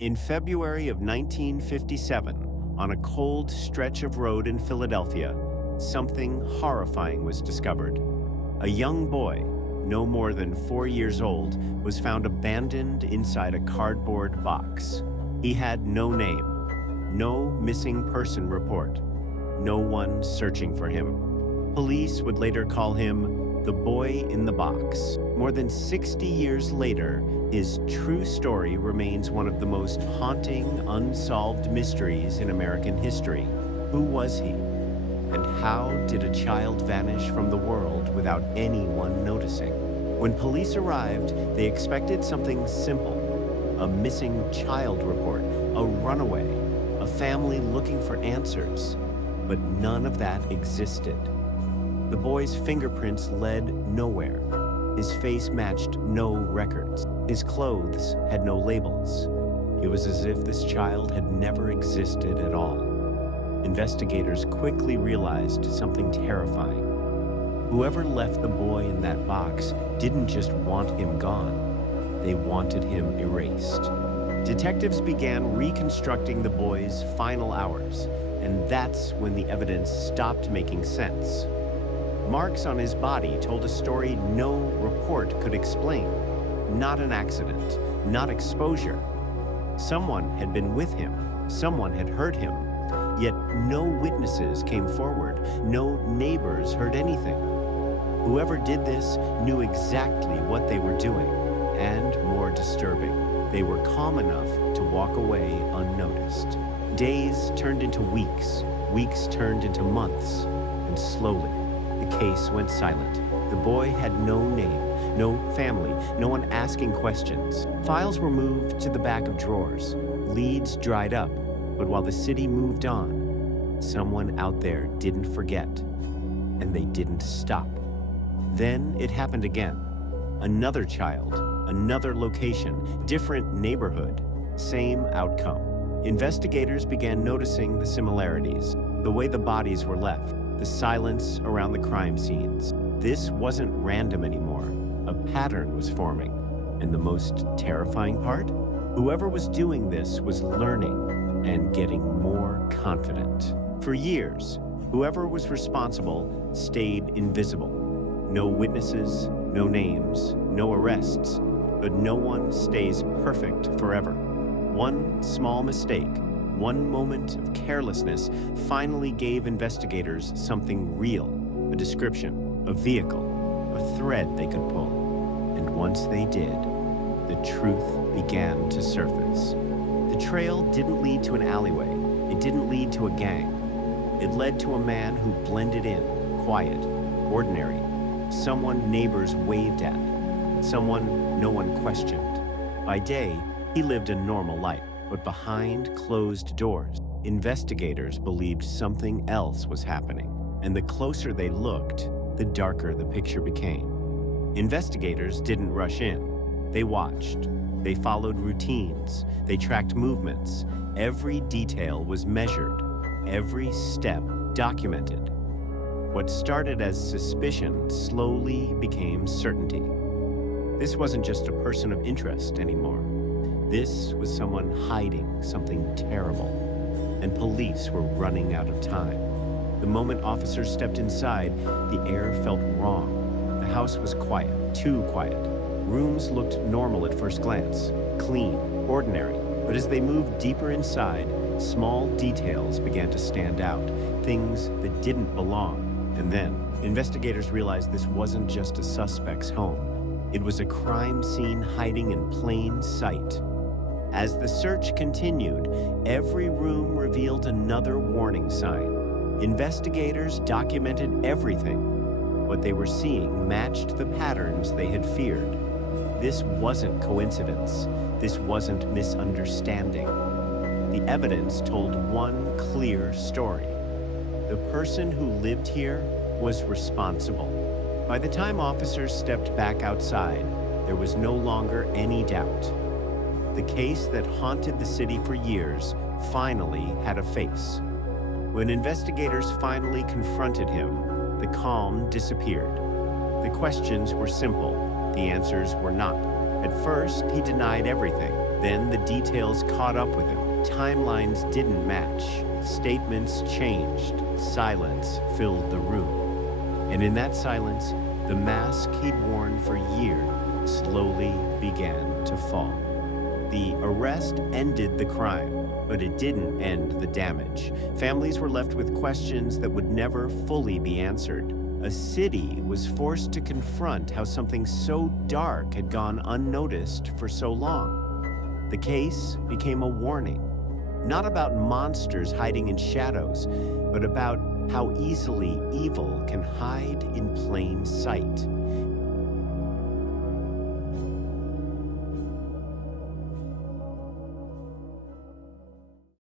In February of 1957, on a cold stretch of road in Philadelphia, something horrifying was discovered. A young boy, no more than 4 years old, was found abandoned inside a cardboard box. He had no name, no missing person report, no one searching for him. Police would later call him the boy in the box. More than 60 years later, his true story remains one of the most haunting, unsolved mysteries in American history. Who was he? And how did a child vanish from the world without anyone noticing? When police arrived, they expected something simple: a missing child report, a runaway, a family looking for answers. But none of that existed. The boy's fingerprints led nowhere. His face matched no records. His clothes had no labels. It was as if this child had never existed at all. Investigators quickly realized something terrifying. Whoever left the boy in that box didn't just want him gone, they wanted him erased. Detectives began reconstructing the boy's final hours, and that's when the evidence stopped making sense. Marks on his body told a story no report could explain. Not an accident, not exposure. Someone had been with him, someone had hurt him, yet no witnesses came forward, no neighbors heard anything. Whoever did this knew exactly what they were doing, and more disturbing, they were calm enough to walk away unnoticed. Days turned into weeks, weeks turned into months, and slowly, the case went silent. The boy had no name, no family, no one asking questions. Files were moved to the back of drawers. Leads dried up. But while the city moved on, someone out there didn't forget, and they didn't stop. Then it happened again. Another child, another location, different neighborhood, same outcome. Investigators began noticing the similarities, the way the bodies were left, the silence around the crime scenes. This wasn't random anymore. A pattern was forming. And the most terrifying part? Whoever was doing this was learning and getting more confident. For years, whoever was responsible stayed invisible. No witnesses, no names, no arrests, but no one stays perfect forever. One small mistake, one moment of carelessness finally gave investigators something real, a description, a vehicle, a thread they could pull. And once they did, the truth began to surface. The trail didn't lead to an alleyway. It didn't lead to a gang. It led to a man who blended in, quiet, ordinary, someone neighbors waved at, someone no one questioned. By day, he lived a normal life, but behind closed doors, investigators believed something else was happening. And the closer they looked, the darker the picture became. Investigators didn't rush in. They watched. They followed routines. They tracked movements. Every detail was measured. Every step documented. What started as suspicion slowly became certainty. This wasn't just a person of interest anymore. This was someone hiding something terrible. And police were running out of time. The moment officers stepped inside, the air felt wrong. The house was quiet, too quiet. Rooms looked normal at first glance, clean, ordinary. But as they moved deeper inside, small details began to stand out, things that didn't belong. And then, investigators realized this wasn't just a suspect's home. It was a crime scene hiding in plain sight. As the search continued, every room revealed another warning sign. Investigators documented everything. What they were seeing matched the patterns they had feared. This wasn't coincidence. This wasn't misunderstanding. The evidence told one clear story. The person who lived here was responsible. By the time officers stepped back outside, there was no longer any doubt. The case that haunted the city for years finally had a face. When investigators finally confronted him, the calm disappeared. The questions were simple, the answers were not. At first, he denied everything. Then the details caught up with him. Timelines didn't match. Statements changed. Silence filled the room. And in that silence, the mask he'd worn for years slowly began to fall. The arrest ended the crime, but it didn't end the damage. Families were left with questions that would never fully be answered. A city was forced to confront how something so dark had gone unnoticed for so long. The case became a warning, not about monsters hiding in shadows, but about how easily evil can hide in plain sight.